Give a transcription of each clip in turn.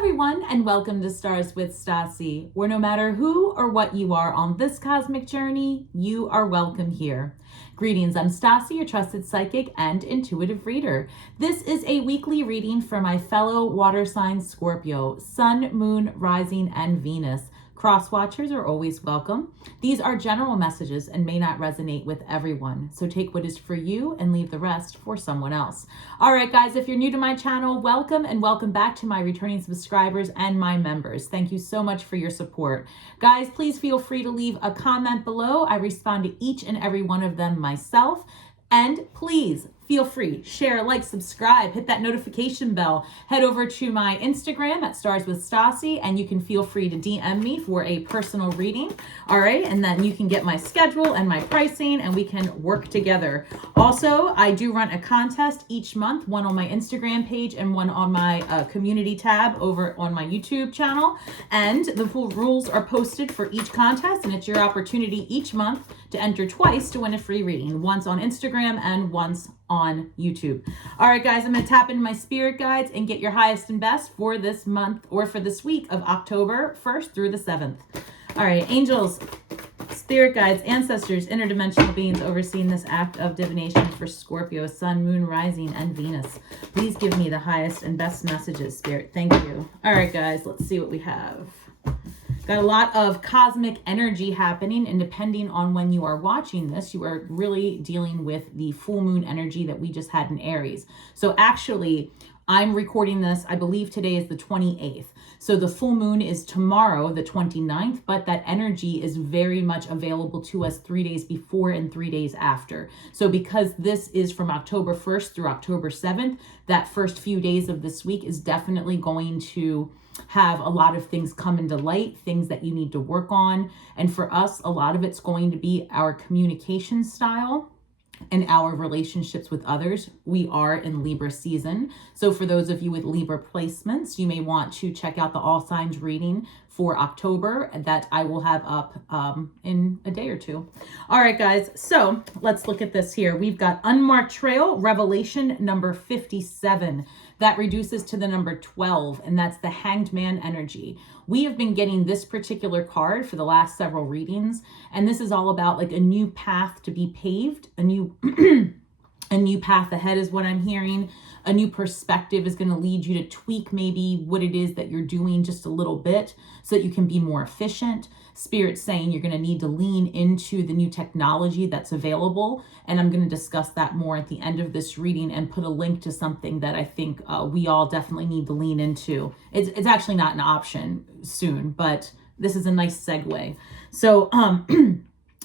everyone, and welcome to Stars with Stasi, where no matter who or what you are on this cosmic journey, you are welcome here. Greetings, I'm Stasi, your trusted psychic and intuitive reader. This is a weekly reading for my fellow water signs Scorpio, Sun, Moon, Rising, and Venus. Cross watchers are always welcome. These are general messages and may not resonate with everyone, so take what is for you and leave the rest for someone else. All right, guys, if you're new to my channel, welcome, and welcome back to my returning subscribers and my members. Thank you so much for your support. Guys, please feel free to leave a comment below. I respond to each and every one of them myself. And please feel free, share, like, subscribe, hit that notification bell, head over to my Instagram at starswithstasi, and you can feel free to DM me for a personal reading. All right, and then you can get my schedule and my pricing, and we can work together. Also, I do run a contest each month, one on my Instagram page and one on my community tab over on my YouTube channel. And the full rules are posted for each contest, and it's your opportunity each month to enter twice to win a free reading, once on Instagram and once on YouTube. All right, guys, I'm going to tap into my spirit guides and get your highest and best for this month or for this week of October 1st through the 7th. All right, angels, spirit guides, ancestors, interdimensional beings overseeing this act of divination for Scorpio, Sun, Moon, Rising, and Venus. Please give me the highest and best messages, Spirit. Thank you. All right, guys, let's see what we have. Got a lot of cosmic energy happening, and depending on when you are watching this, you are really dealing with the full moon energy that we just had in Aries. So actually, I'm recording this, I believe today is the 28th. So the full moon is tomorrow, the 29th, but that energy is very much available to us 3 days before and 3 days after. So because this is from October 1st through October 7th, that first few days of this week is definitely going to have a lot of things come into light, things that you need to work on. And for us, a lot of it's going to be our communication style and our relationships with others. We are in Libra season. So for those of you with Libra placements, you may want to check out the all signs reading for October that I will have up in a day or two. All right, guys, so let's look at this here. We've got Unmarked Trail, Revelation number 57. That reduces to the number 12, and that's the Hanged Man energy. We have been getting this particular card for the last several readings, and this is all about like a new path to be paved, a new a new path ahead is what I'm hearing. A new perspective is going to lead you to tweak maybe what it is that you're doing just a little bit so that you can be more efficient. Spirit's saying you're going to need to lean into the new technology that's available. And I'm going to discuss that more at the end of this reading and put a link to something that I think we all definitely need to lean into. It's actually not an option soon, but this is a nice segue. So,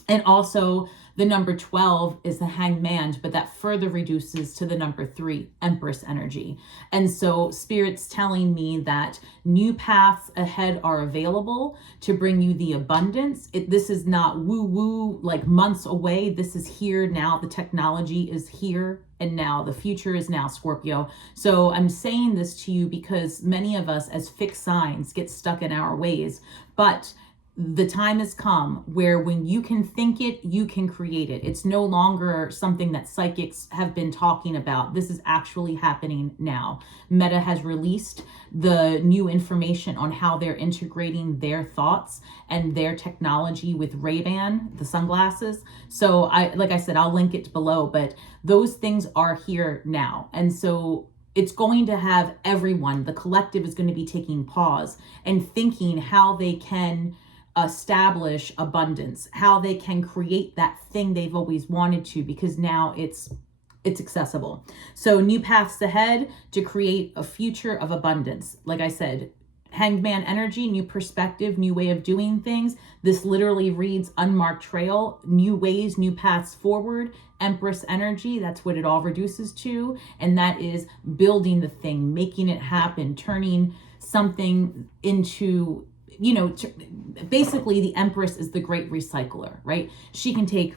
and also the number 12 is the Hanged Man, but that further reduces to the number 3, Empress energy. And so Spirit's telling me that new paths ahead are available to bring you the abundance. This is not woo-woo, like months away. This is here now. The technology is here and now. The future is now, Scorpio. So I'm saying this to you because many of us as fixed signs get stuck in our ways, but the time has come where when you can think it, you can create it. It's no longer something that psychics have been talking about. This is actually happening now. Meta has released the new information on how they're integrating their thoughts and their technology with Ray-Ban, the sunglasses. So like I said, I'll link it below, but those things are here now. And so it's going to have everyone, the collective is going to be taking pause and thinking how they can establish abundance, how they can create that thing they've always wanted to, because now it's accessible. So new paths ahead to create a future of abundance. Like I said, Hanged Man energy, new perspective, new way of doing things. This literally reads Unmarked Trail, new ways, new paths forward. Empress energy, that's what it all reduces to. And that is building the thing, making it happen, turning something into, you know, basically the Empress is the great recycler, right? She can take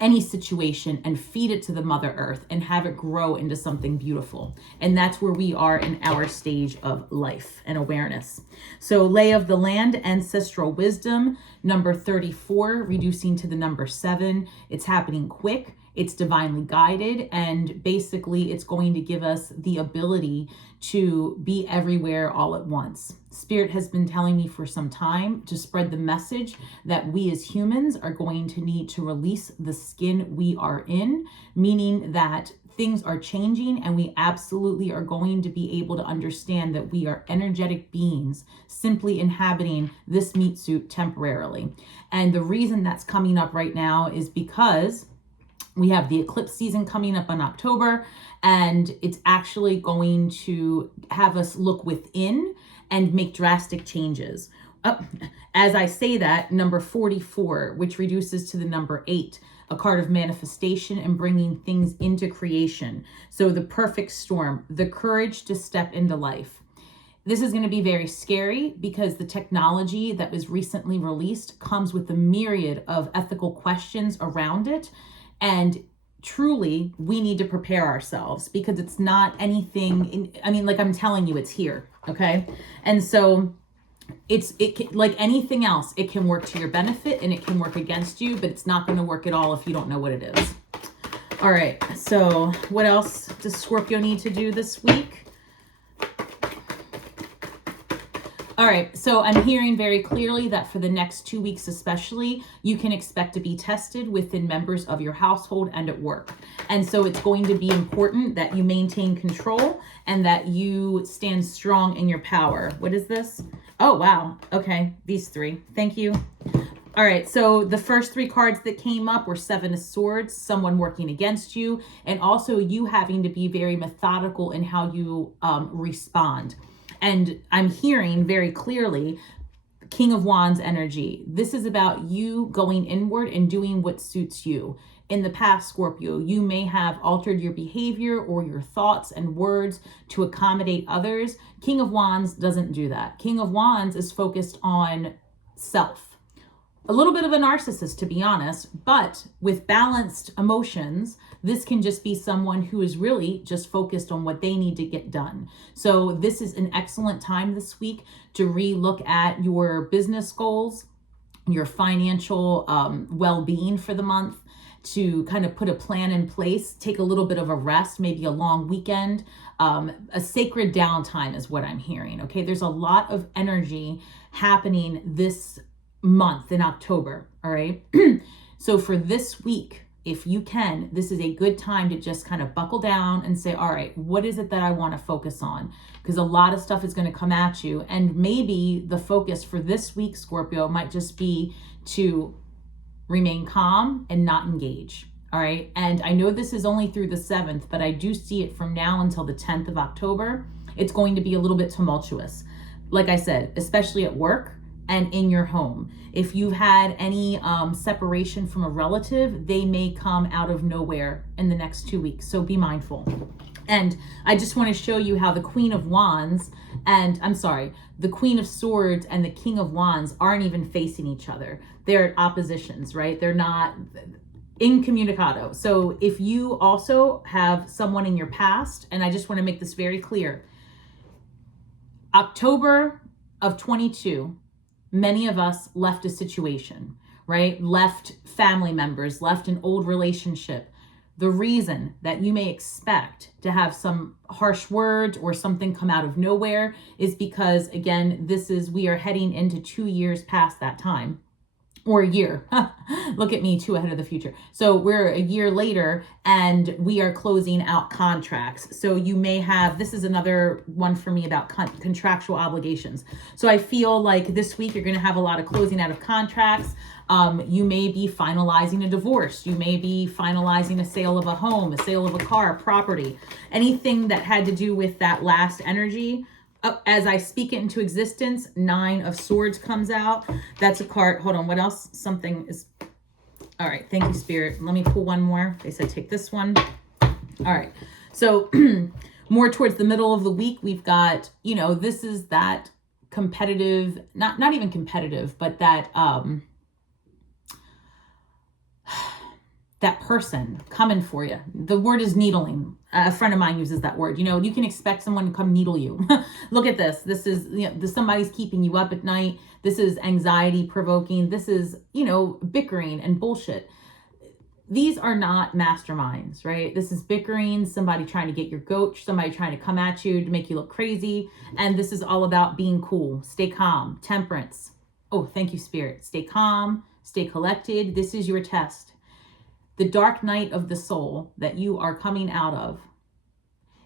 any situation and feed it to the Mother Earth and have it grow into something beautiful. And that's where we are in our stage of life and awareness. So lay of the land, ancestral wisdom, number 34, reducing to the number 7. It's happening quick. It's divinely guided, and basically it's going to give us the ability to be everywhere all at once. Spirit has been telling me for some time to spread the message that we as humans are going to need to release the skin we are in, meaning that things are changing, and we absolutely are going to be able to understand that we are energetic beings simply inhabiting this meat suit temporarily. And the reason that's coming up right now is because we have the eclipse season coming up in October, and it's actually going to have us look within and make drastic changes. As I say that, number 44, which reduces to the number 8, a card of manifestation and bringing things into creation. So the perfect storm, the courage to step into life. This is going to be very scary because the technology that was recently released comes with a myriad of ethical questions around it. And truly, we need to prepare ourselves because it's not anything, like I'm telling you, it's here, okay? And so like anything else, it can work to your benefit and it can work against you, but it's not going to work at all if you don't know what it is. All right, so what else does Scorpio need to do this week? All right, so I'm hearing very clearly that for the next 2 weeks especially, you can expect to be tested within members of your household and at work. And so it's going to be important that you maintain control and that you stand strong in your power. What is this? Oh, wow. Okay, these 3. Thank you. All right, so the first 3 cards that came up were 7 of Swords, someone working against you, and also you having to be very methodical in how you respond. And I'm hearing very clearly King of Wands energy. This is about you going inward and doing what suits you. In the past, Scorpio, you may have altered your behavior or your thoughts and words to accommodate others. King of Wands doesn't do that. King of Wands is focused on self. A little bit of a narcissist, to be honest, but with balanced emotions, this can just be someone who is really just focused on what they need to get done. So this is an excellent time this week to relook at your business goals, your financial well-being for the month, to kind of put a plan in place, take a little bit of a rest, maybe a long weekend, a sacred downtime is what I'm hearing. Okay, there's a lot of energy happening this month in October. All right. So for this week, if you can, this is a good time to just kind of buckle down and say, all right, what is it that I want to focus on? Because a lot of stuff is going to come at you. And maybe the focus for this week, Scorpio, might just be to remain calm and not engage. All right. And I know this is only through the 7th, but I do see it from now until the 10th of October. It's going to be a little bit tumultuous. Like I said, especially at work and in your home. If you've had any separation from a relative, they may come out of nowhere in the next 2 weeks. So be mindful. And I just want to show you how the Queen of Wands the Queen of Swords and the King of Wands aren't even facing each other. They're at oppositions, right? They're not incommunicado. So if you also have someone in your past, and I just want to make this very clear, October of 22, many of us left a situation, right? Left family members, left an old relationship. The reason that you may expect to have some harsh words or something come out of nowhere is because, again, we are heading into 2 years past that time. Or a year. Look at me, 2 ahead of the future. So we're a year later and we are closing out contracts. So you may have, this is another one for me about contractual obligations. So I feel like this week you're going to have a lot of closing out of contracts. You may be finalizing a divorce. You may be finalizing a sale of a home, a sale of a car, property, anything that had to do with that last energy. As I speak it into existence, 9 of Swords comes out. That's a card. Hold on. What else? Something is. All right. Thank you, Spirit. Let me pull one more. They said take this one. All right. So more towards the middle of the week, we've got, this is that competitive, not even competitive, but that, that person coming for you. The word is needling. A friend of mine uses that word. You can expect someone to come needle you. Look at this. This is, somebody's keeping you up at night. This is anxiety provoking. This is, bickering and bullshit. these are not masterminds, right? This is bickering, somebody trying to get your goat, somebody trying to come at you to make you look crazy. And this is all about being cool, stay calm, temperance. Oh, thank you, Spirit. Stay calm, stay collected. This is your test. The dark night of the soul that you are coming out of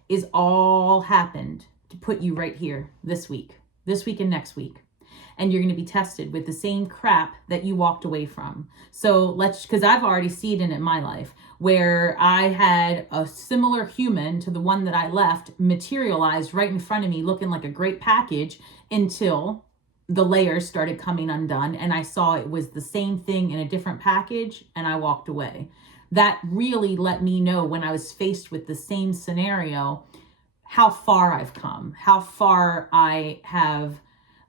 is all happened to put you right here this week and next week. And you're going to be tested with the same crap that you walked away from. So because I've already seen it in my life where I had a similar human to the one that I left materialize right in front of me looking like a great package until the layers started coming undone and I saw it was the same thing in a different package and I walked away. That really let me know when I was faced with the same scenario, how far I've come, how far I have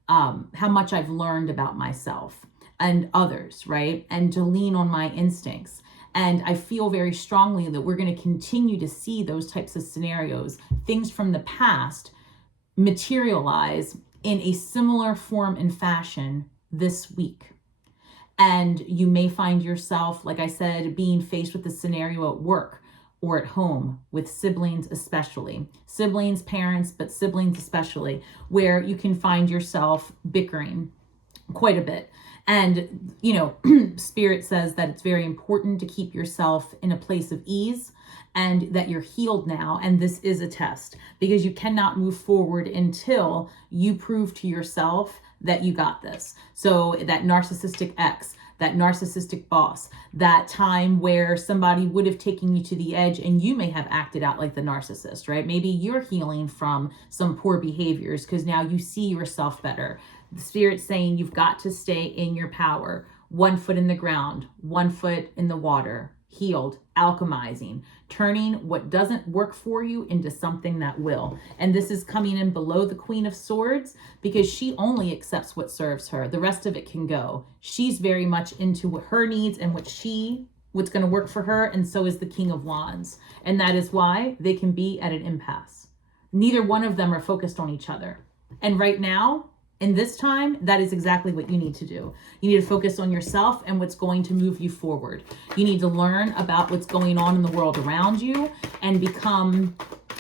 how much I've learned about myself and others, right? And to lean on my instincts. And I feel very strongly that we're going to continue to see those types of scenarios, things from the past materialize in a similar form and fashion this week. And you may find yourself, like I said, being faced with a scenario at work or at home with siblings, especially siblings, parents, but siblings especially, where you can find yourself bickering quite a bit. And, you know, Spirit says that it's very important to keep yourself in a place of ease and that you're healed now. And this is a test because you cannot move forward until you prove to yourself that you got this. So that narcissistic ex, that narcissistic boss, that time where somebody would have taken you to the edge and you may have acted out like the narcissist, right? Maybe you're healing from some poor behaviors because now you see yourself better. The Spirit's saying you've got to stay in your power. 1 foot in the ground, 1 foot in the water, healed, alchemizing, turning what doesn't work for you into something that will. And this is coming in below the Queen of Swords because she only accepts what serves her. The rest of it can go. She's very much into her needs and what's going to work for her. And so is the King of Wands. And that is why they can be at an impasse. Neither one of them are focused on each other. And right now, in this time, that is exactly what you need to do. You need to focus on yourself and what's going to move you forward. You need to learn about what's going on in the world around you and become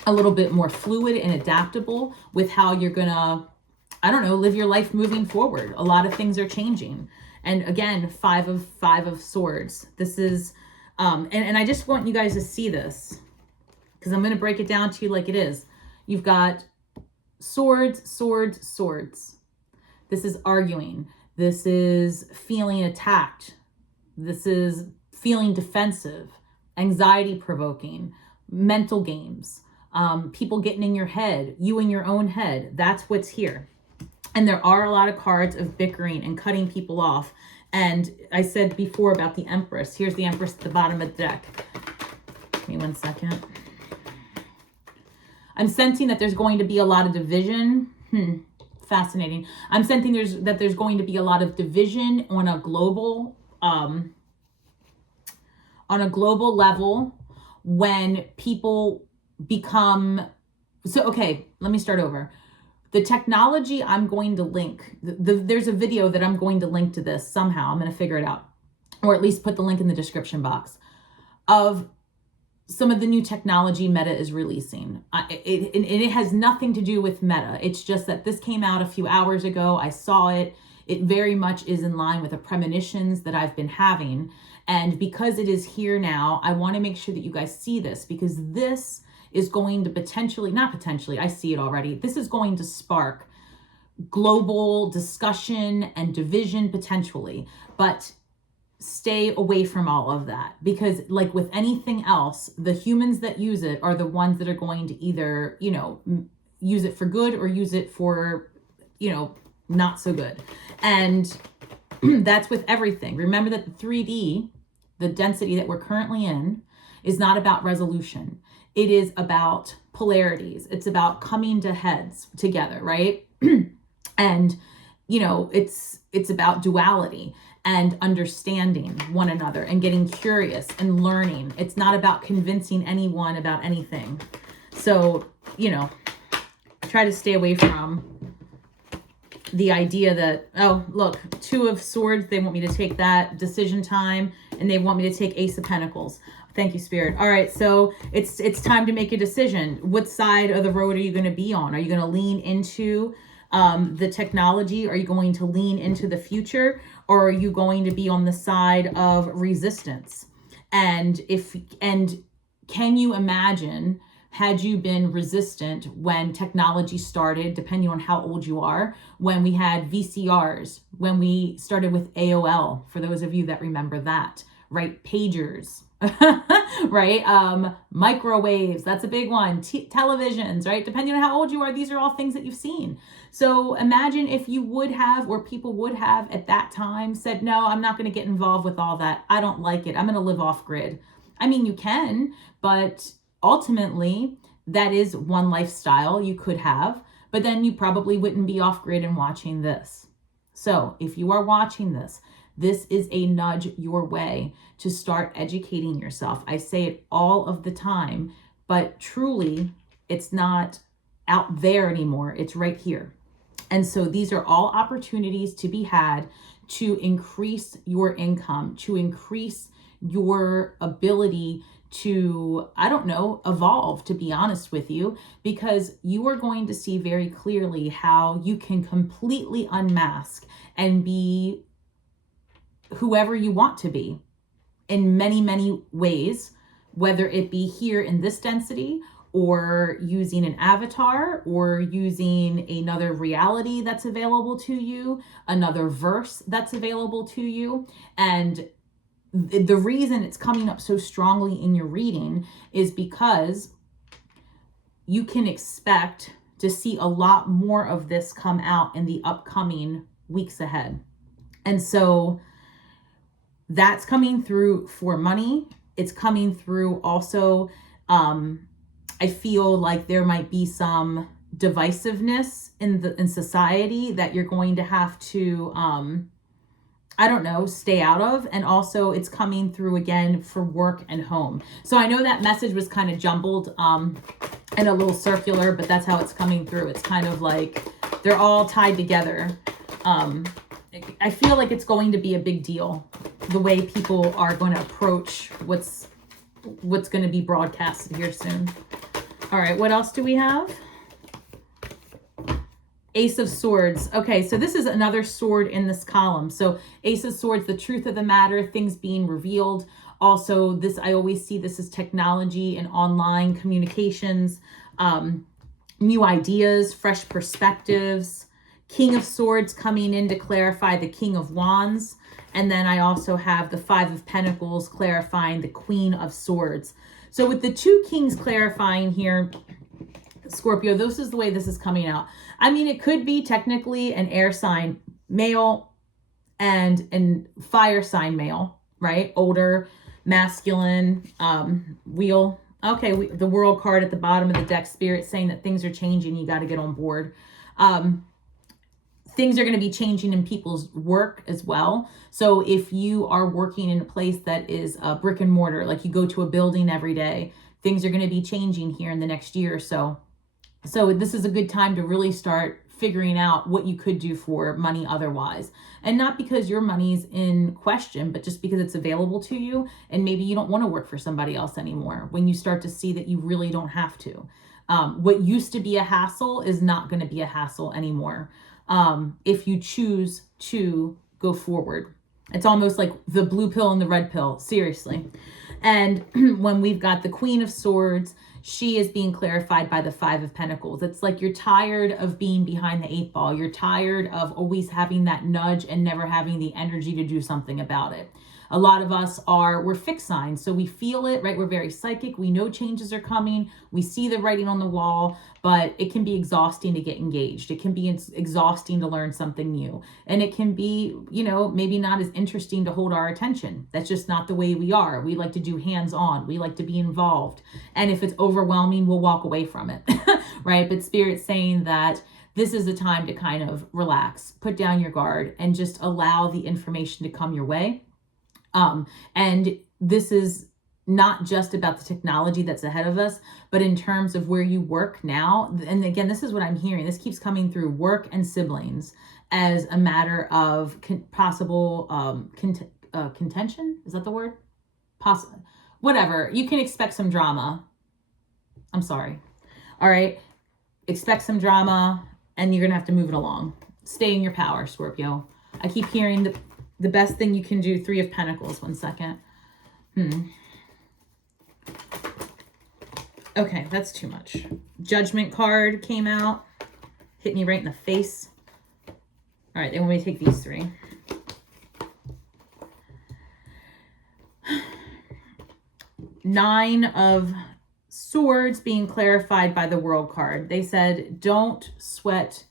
a little bit more fluid and adaptable with how you're going to, I don't know, live your life moving forward. A lot of things are changing. And again, five of swords. This is, and I just want you guys to see this because I'm going to break it down to you like it is. You've got swords, swords, swords. This is arguing. This is feeling attacked. This is feeling defensive, anxiety provoking, mental games, people getting in your head, you in your own head. That's what's here. And there are a lot of cards of bickering and cutting people off. And I said before about the Empress. Here's the Empress at the bottom of the deck. Give me 1 second. I'm sensing that there's going to be a lot of division. Fascinating. I'm sensing that there's going to be a lot of division on a global level when people become okay, let me start over. The technology I'm going to link, there's a video that I'm going to link to this somehow. I'm going to figure it out, or at least put the link in the description box of some of the new technology Meta is releasing. It has nothing to do with Meta. It's just that this came out a few hours ago. I saw it. It very much is in line with the premonitions that I've been having. And because it is here now, I want to make sure that you guys see this because this is going to I see it already. This is going to spark global discussion and division potentially. But stay away from all of that because like with anything else, the humans that use it are the ones that are going to either, use it for good or use it for, not so good. And that's with everything. Remember that the 3D, the density that we're currently in, is not about resolution. It is about polarities. It's about coming to heads together, right? And, it's about duality and understanding one another and getting curious and learning. It's not about convincing anyone about anything. So, try to stay away from the idea that, oh, look, 2 of Swords, they want me to take that decision time. and they want me to take Ace of Pentacles. Thank you, Spirit. All right, so it's time to make a decision. What side of the road are you going to be on? Are you going to lean into the technology? Are you going to lean into the future? Or are you going to be on the side of resistance? And can you imagine, had you been resistant when technology started, depending on how old you are, when we had VCRs, when we started with AOL, for those of you that remember that, right? Pagers, right? Microwaves, that's a big one. Televisions, right? Depending on how old you are, these are all things that you've seen. So imagine if you would have, or people would have at that time said, no, I'm not going to get involved with all that. I don't like it. I'm going to live off grid. I mean, you can, but ultimately that is one lifestyle you could have, but then you probably wouldn't be off grid and watching this. So if you are watching this, this is a nudge your way to start educating yourself. I say it all of the time, but truly it's not out there anymore. It's right here. And so these are all opportunities to be had to increase your income, to increase your ability to, I don't know, evolve, to be honest with you, because you are going to see very clearly how you can completely unmask and be whoever you want to be in many, many ways, whether it be here in this density, or using an avatar, or using another reality that's available to you, another verse that's available to you. And the reason it's coming up so strongly in your reading is because you can expect to see a lot more of this come out in the upcoming weeks ahead. And so that's coming through for money. It's coming through also, I feel like there might be some divisiveness in society that you're going to have to, I don't know, stay out of. And also it's coming through again for work and home. So I know that message was kind of jumbled and a little circular, but that's how it's coming through. It's kind of like they're all tied together. I feel like it's going to be a big deal, the way people are going to approach what's going to be broadcasted here soon. All right, what else do we have? Ace of Swords. Okay, so this is another sword in this column. So Ace of Swords, the truth of the matter, things being revealed. Also, this, I always see this as technology and online communications, new ideas, fresh perspectives. King of Swords coming in to clarify the King of Wands. And then I also have the Five of Pentacles clarifying the Queen of Swords. So with the two kings clarifying here, Scorpio, this is the way this is coming out. I mean, it could be technically an air sign male and fire sign male, right? Older, masculine, wheel. Okay, the World card at the bottom of the deck, Spirit saying that things are changing. You got to get on board. Things are going to be changing in people's work as well. So if you are working in a place that is a brick and mortar, like you go to a building every day, things are going to be changing here in the next year or so. So this is a good time to really start figuring out what you could do for money otherwise. And not because your money's in question, but just because it's available to you. And maybe you don't want to work for somebody else anymore when you start to see that you really don't have to. What used to be a hassle is not going to be a hassle anymore. If you choose to go forward. It's almost like the blue pill and the red pill, seriously. And when we've got the Queen of Swords, she is being clarified by the Five of Pentacles. It's like you're tired of being behind the eight ball. You're tired of always having that nudge and never having the energy to do something about it. A lot of us we're fixed signs, so we feel it, right? We're very psychic. We know changes are coming. We see the writing on the wall, but it can be exhausting to get engaged. It can be exhausting to learn something new. And it can be, maybe not as interesting to hold our attention. That's just not the way we are. We like to do hands-on. We like to be involved. And if it's overwhelming, we'll walk away from it, right? But Spirit's saying that this is the time to kind of relax, put down your guard, and just allow the information to come your way. And this is not just about the technology that's ahead of us, but in terms of where you work now. And again, this is what I'm hearing. This keeps coming through work and siblings as a matter of possible contention. Is that the word? Whatever. You can expect some drama. I'm sorry. All right. Expect some drama, and you're going to have to move it along. Stay in your power, Scorpio. I keep hearing the best thing you can do. 3 of Pentacles. One second. Okay, that's too much. Judgment card came out. Hit me right in the face. All right, they want me to take these 3. Nine of Swords being clarified by the World card. They said, don't sweat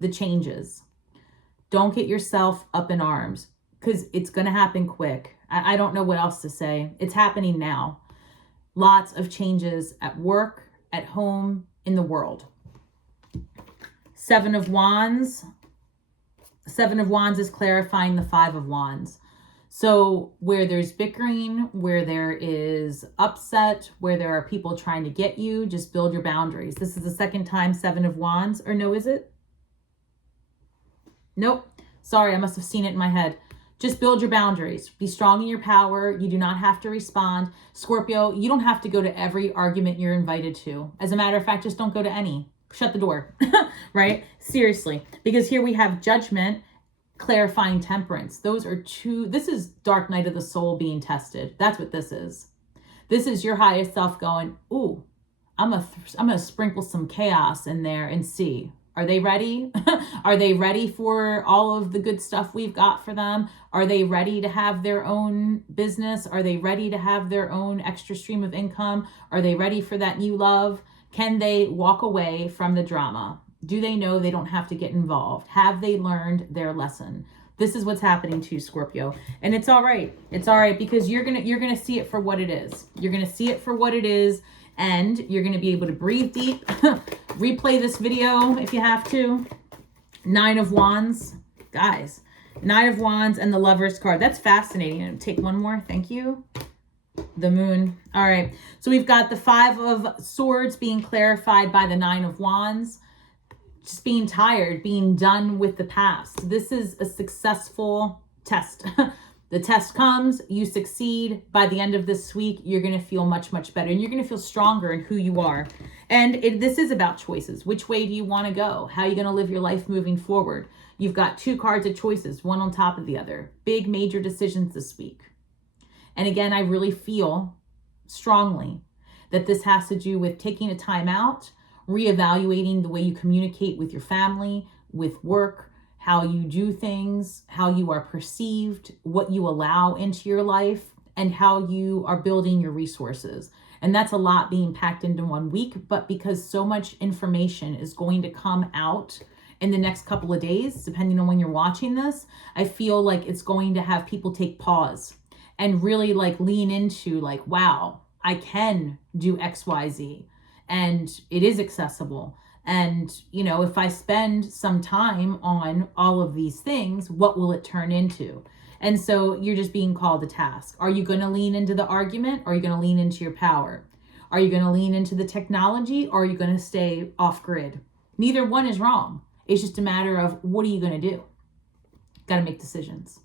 the changes. Don't get yourself up in arms, because it's going to happen quick. I don't know what else to say. It's happening now. Lots of changes at work, at home, in the world. 7 of Wands. 7 of Wands is clarifying the 5 of Wands. So where there's bickering, where there is upset, where there are people trying to get you, just build your boundaries. This is the second time 7 of Wands. Or no, is it? Nope. Sorry, I must have seen it in my head. Just build your boundaries. Be strong in your power. You do not have to respond. Scorpio, you don't have to go to every argument you're invited to. As a matter of fact, just don't go to any. Shut the door, right? Seriously, because here we have Judgment, clarifying Temperance. Those are 2. This is Dark Night of the Soul being tested. That's what this is. This is your highest self going, ooh, I'm gonna sprinkle some chaos in there and see. Are they ready? Are they ready for all of the good stuff we've got for them? Are they ready to have their own business? Are they ready to have their own extra stream of income? Are they ready for that new love? Can they walk away from the drama? Do they know they don't have to get involved? Have they learned their lesson? This is what's happening to Scorpio. And it's all right. It's all right, because you're going to see it for what it is. You're going to see it for what it is, and you're going to be able to breathe deep. Replay this video if you have to. 9 of Wands. Guys, 9 of Wands and the Lover's card. That's fascinating. Take one more. Thank you. The Moon. All right. So we've got the 5 of Swords being clarified by the 9 of Wands. Just being tired, being done with the past. This is a successful test. The test comes, you succeed. By the end of this week, you're going to feel much, much better. And you're going to feel stronger in who you are. And this is about choices. Which way do you want to go? How are you going to live your life moving forward? You've got 2 cards of choices, one on top of the other. Big, major decisions this week. And again, I really feel strongly that this has to do with taking a time out, reevaluating the way you communicate with your family, with work, how you do things, how you are perceived, what you allow into your life, and how you are building your resources. And that's a lot being packed into 1 week, but because so much information is going to come out in the next couple of days, depending on when you're watching this, I feel like it's going to have people take pause and really lean into wow, I can do XYZ. And it is accessible. And, if I spend some time on all of these things, what will it turn into? And so you're just being called to task. Are you going to lean into the argument, or are you going to lean into your power? Are you going to lean into the technology, or are you going to stay off grid? Neither one is wrong. It's just a matter of, what are you going to do? Got to make decisions.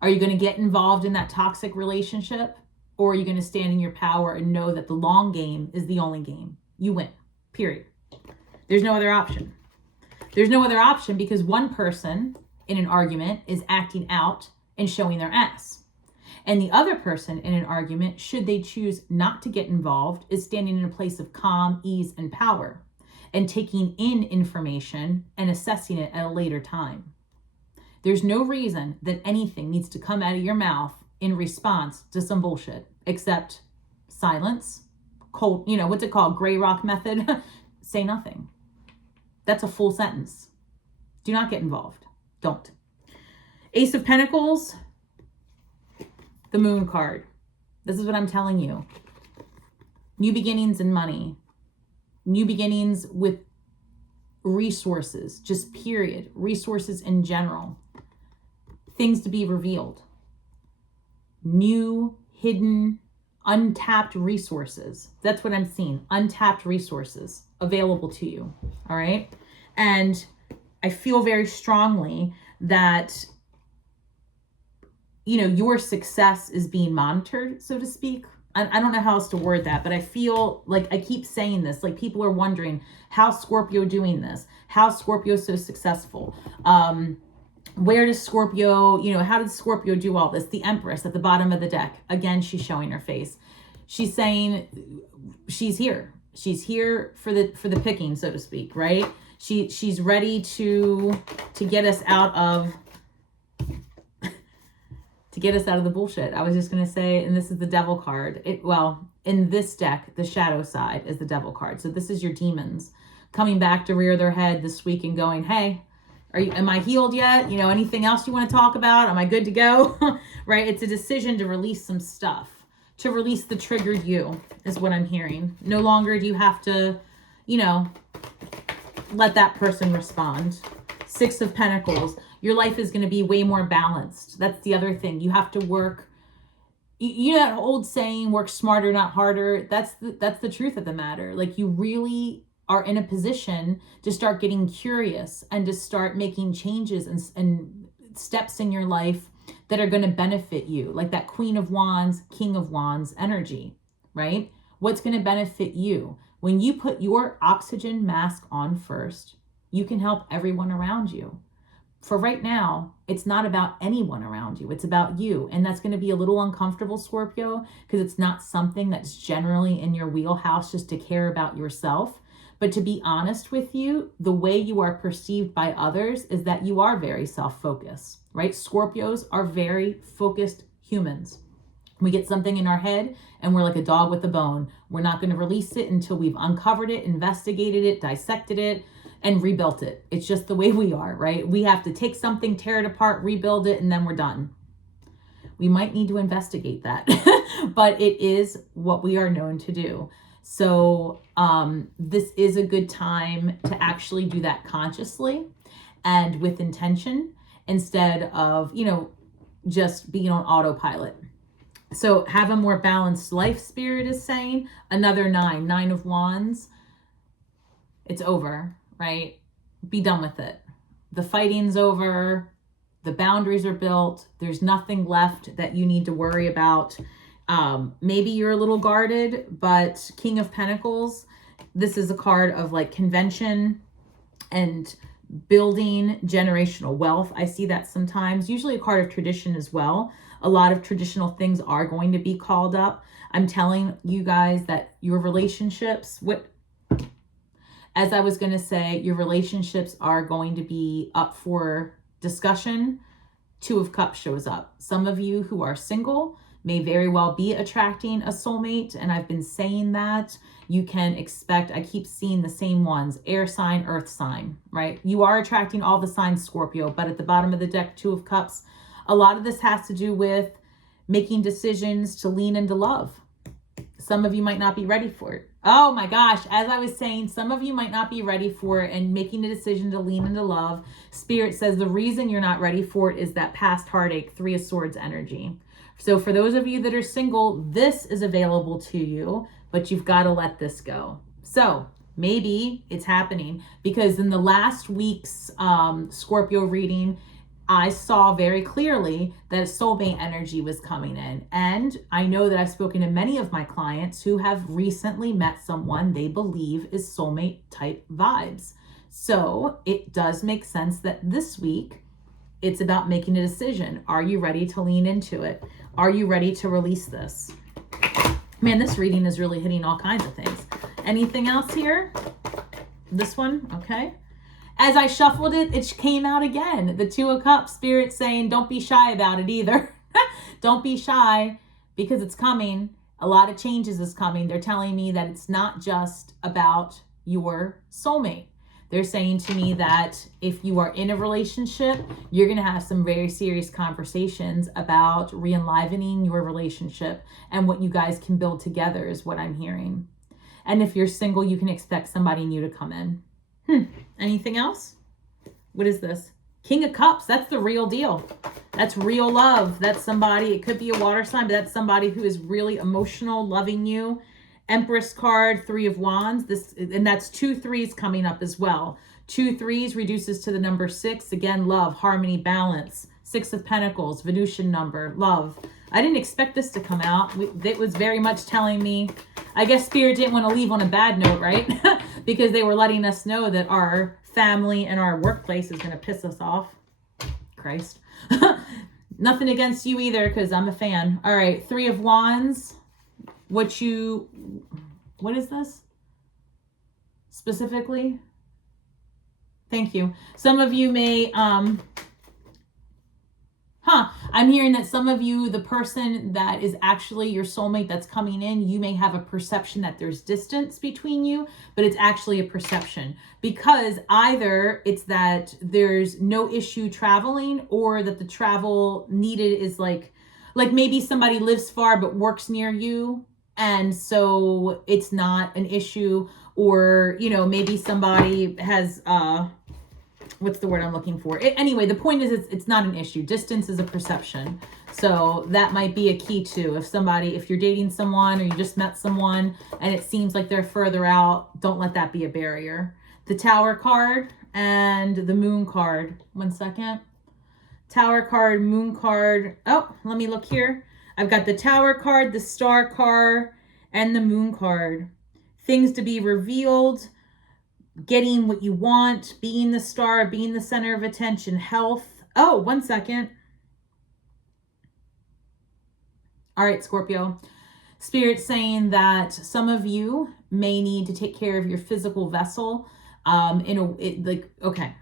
Are you going to get involved in that toxic relationship, or are you going to stand in your power and know that the long game is the only game? You win, period. There's no other option. There's no other option, because one person in an argument is acting out and showing their ass. And the other person in an argument, should they choose not to get involved, is standing in a place of calm, ease, and power, and taking in information and assessing it at a later time. There's no reason that anything needs to come out of your mouth in response to some bullshit, except silence. Cold, what's it called? Gray rock method. Say nothing. That's a full sentence. Do not get involved. Don't. Ace of Pentacles, the Moon card. This is what I'm telling you. New beginnings in money. New beginnings with resources, just period. Resources in general. Things to be revealed. New, hidden, untapped resources. That's what I'm seeing. Untapped resources available to you. All right. And I feel very strongly that your success is being monitored, so to speak. I don't know how else to word that, but I feel like I keep saying this, like people are wondering, how Scorpio doing this? How Scorpio so successful? Where does Scorpio, how did Scorpio do all this? The Empress at the bottom of the deck. Again, she's showing her face. She's saying she's here. She's here for the picking, so to speak, right? She's ready to get us out of the bullshit. I was just going to say, and this is the Devil card. In this deck, the shadow side is the Devil card. So this is your demons coming back to rear their head this week and going, hey, am I healed yet? Anything else you want to talk about? Am I good to go? Right? It's a decision to release some stuff, to release the triggered you is what I'm hearing. No longer do you have to, let that person respond. Six of Pentacles. Your life is going to be way more balanced. That's the other thing. You have to work. That old saying, work smarter, not harder. That's the truth of the matter. Like, you really are in a position to start getting curious and to start making changes and steps in your life that are going to benefit you. Like that Queen of Wands, King of Wands energy, right? What's going to benefit you? When you put your oxygen mask on first, you can help everyone around you. For right now, it's not about anyone around you. It's about you. And that's going to be a little uncomfortable, Scorpio, because it's not something that's generally in your wheelhouse just to care about yourself. But to be honest with you, the way you are perceived by others is that you are very self-focused, right? Scorpios are very focused humans. We get something in our head and we're like a dog with a bone. We're not going to release it until we've uncovered it, investigated it, dissected it, and rebuilt it. It's just the way we are, right? We have to take something, tear it apart, rebuild it, and then we're done. We might need to investigate that, but it is what we are known to do. So this is a good time to actually do that consciously and with intention instead of, just being on autopilot. So have a more balanced life, Spirit is saying. Another 9 of Wands. It's over, right? Be done with it. The fighting's over. The boundaries are built. There's nothing left that you need to worry about. Maybe you're a little guarded, but King of Pentacles, this is a card of like convention and building generational wealth. I see that sometimes, usually a card of tradition as well. A lot of traditional things are going to be called up. I'm telling you guys that your relationships, as I was going to say, your relationships are going to be up for discussion. 2 of Cups shows up. Some of you who are single may very well be attracting a soulmate. And I've been saying that. You can expect, I keep seeing the same ones, air sign, earth sign, right? You are attracting all the signs, Scorpio, but at the bottom of the deck, 2 of Cups, a lot of this has to do with making decisions to lean into love. Some of you might not be ready for it. Oh my gosh, as I was saying, some of you might not be ready for it and making a decision to lean into love. Spirit says the reason you're not ready for it is that past heartache, 3 of Swords energy. So for those of you that are single, this is available to you, but you've got to let this go. So maybe it's happening because in the last week's Scorpio reading, I saw very clearly that soulmate energy was coming in. And I know that I've spoken to many of my clients who have recently met someone they believe is soulmate type vibes. So it does make sense that this week it's about making a decision. Are you ready to lean into it? Are you ready to release this? Man, this reading is really hitting all kinds of things. Anything else here? This one, okay. As I shuffled it, it came out again. The 2 of Cups, Spirit saying, don't be shy about it either. Don't be shy because it's coming. A lot of changes is coming. They're telling me that it's not just about your soulmate. They're saying to me that if you are in a relationship, you're going to have some very serious conversations about re-enlivening your relationship and what you guys can build together is what I'm hearing. And if you're single, you can expect somebody new to come in. Anything else? What is this? King of Cups. That's the real deal. That's real love. That's somebody, it could be a water sign, but that's somebody who is really emotional, loving you. Empress card, 3 of Wands. And that's 2 3s coming up as well. 2 3s reduces to the number 6. Again, love, harmony, balance, Six of Pentacles, Venusian number, love. I didn't expect this to come out. It was very much telling me, I guess Spirit didn't want to leave on a bad note, right? Because they were letting us know that our family and our workplace is going to piss us off. Christ. Nothing against you either, because I'm a fan. All right, Three of Wands. What is this? Specifically? Thank you. Some of you may, I'm hearing that some of you, the person that is actually your soulmate that's coming in, you may have a perception that there's distance between you, but it's actually a perception, because either it's that there's no issue traveling, or that the travel needed is like maybe somebody lives far but works near you, and so it's not an issue, or, you know, maybe somebody has, what's the word I'm looking for? Anyway, the point is it's not an issue. Distance is a perception. So that might be a key too. If you're dating someone or you just met someone and it seems like they're further out, don't let that be a barrier. The Tower card and the Moon card. One second. Tower card, Moon card. Oh, let me look here. I've got the Tower card, the Star card, and the Moon card. Things to be revealed. Getting what you want, being the star, being the center of attention, health. Oh, one second. All right, Scorpio. Spirit saying that some of you may need to take care of your physical vessel. Okay.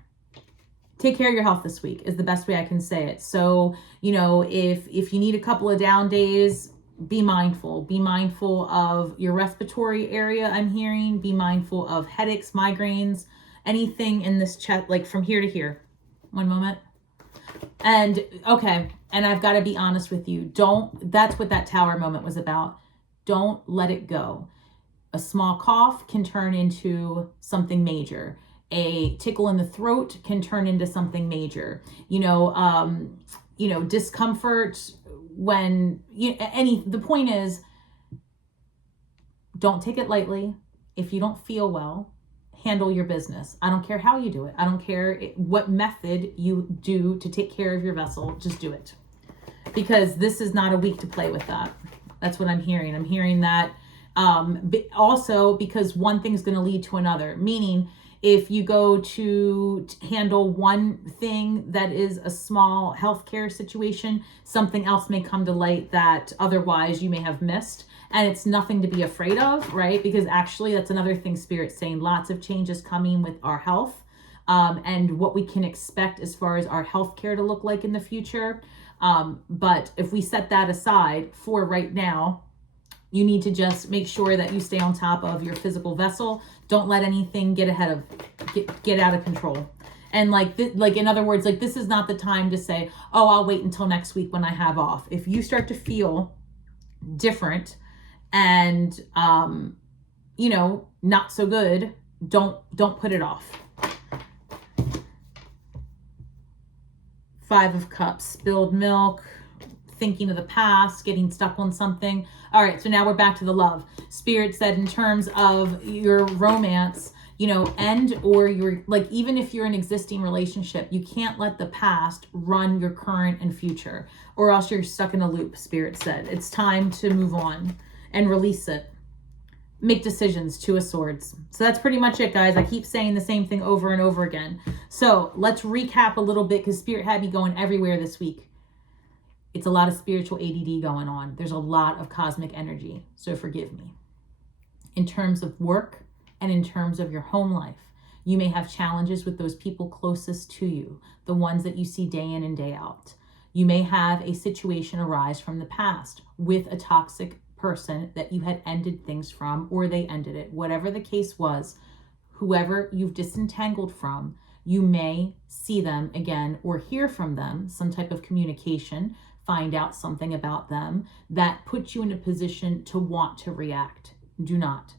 Take care of your health this week is the best way I can say it. So, you know, if you need a couple of down days, be mindful. Be mindful of your respiratory area, I'm hearing. Be mindful of headaches, migraines, anything in this chest, like from here to here. One moment. And okay, and I've got to be honest with you. That's what that Tower moment was about. Don't let it go. A small cough can turn into something major. A tickle in the throat can turn into something major. Discomfort the point is, don't take it lightly. If you don't feel well, handle your business. I don't care how you do it. I don't care what method you do to take care of your vessel. Just do it. Because this is not a week to play with that. That's what I'm hearing. I'm hearing that also because one thing's going to lead to another. Meaning, if you go to handle one thing that is a small healthcare situation, something else may come to light that otherwise you may have missed. And it's nothing to be afraid of, right? Because actually that's another thing Spirit's saying. Lots of changes coming with our health and what we can expect as far as our healthcare to look like in the future. But if we set that aside for right now, you need to just make sure that you stay on top of your physical vessel. Don't let anything get out of control. And in other words, this is not the time to say, oh, I'll wait until next week when I have off. If you start to feel different and, not so good, don't put it off. Five of Cups, spilled milk, thinking of the past, getting stuck on something. All right, so now we're back to the love. Spirit said in terms of your romance, end or even if you're in an existing relationship, you can't let the past run your current and future, or else you're stuck in a loop, Spirit said. It's time to move on and release it. Make decisions, Two of Swords. So that's pretty much it, guys. I keep saying the same thing over and over again. So let's recap a little bit because Spirit had me going everywhere this week. It's a lot of spiritual ADD going on. There's a lot of cosmic energy, so forgive me. In terms of work and in terms of your home life, you may have challenges with those people closest to you, the ones that you see day in and day out. You may have a situation arise from the past with a toxic person that you had ended things from, or they ended it. Whatever the case was, whoever you've disentangled from, you may see them again or hear from them, some type of communication, find out something about them that puts you in a position to want to react. Do not,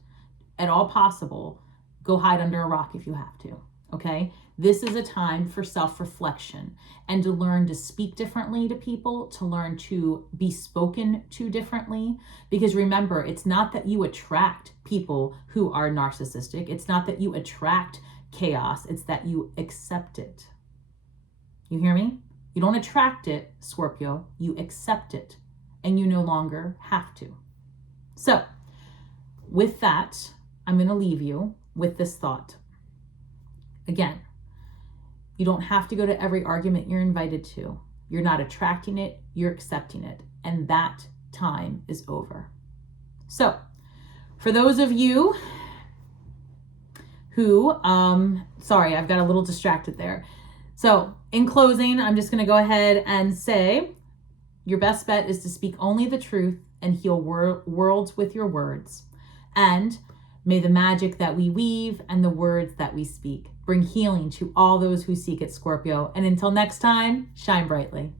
at all possible, go hide under a rock if you have to, okay? This is a time for self-reflection and to learn to speak differently to people, to learn to be spoken to differently. Because remember, it's not that you attract people who are narcissistic. It's not that you attract chaos. It's that you accept it. You hear me? You don't attract it, Scorpio, you accept it, and you no longer have to. So, with that, I'm going to leave you with this thought. Again, you don't have to go to every argument you're invited to. You're not attracting it, you're accepting it. And that time is over. So, for those of you who, sorry, I've got a little distracted there. So, in closing, I'm just going to go ahead and say your best bet is to speak only the truth and heal worlds with your words. And may the magic that we weave and the words that we speak bring healing to all those who seek it, Scorpio. And until next time, shine brightly.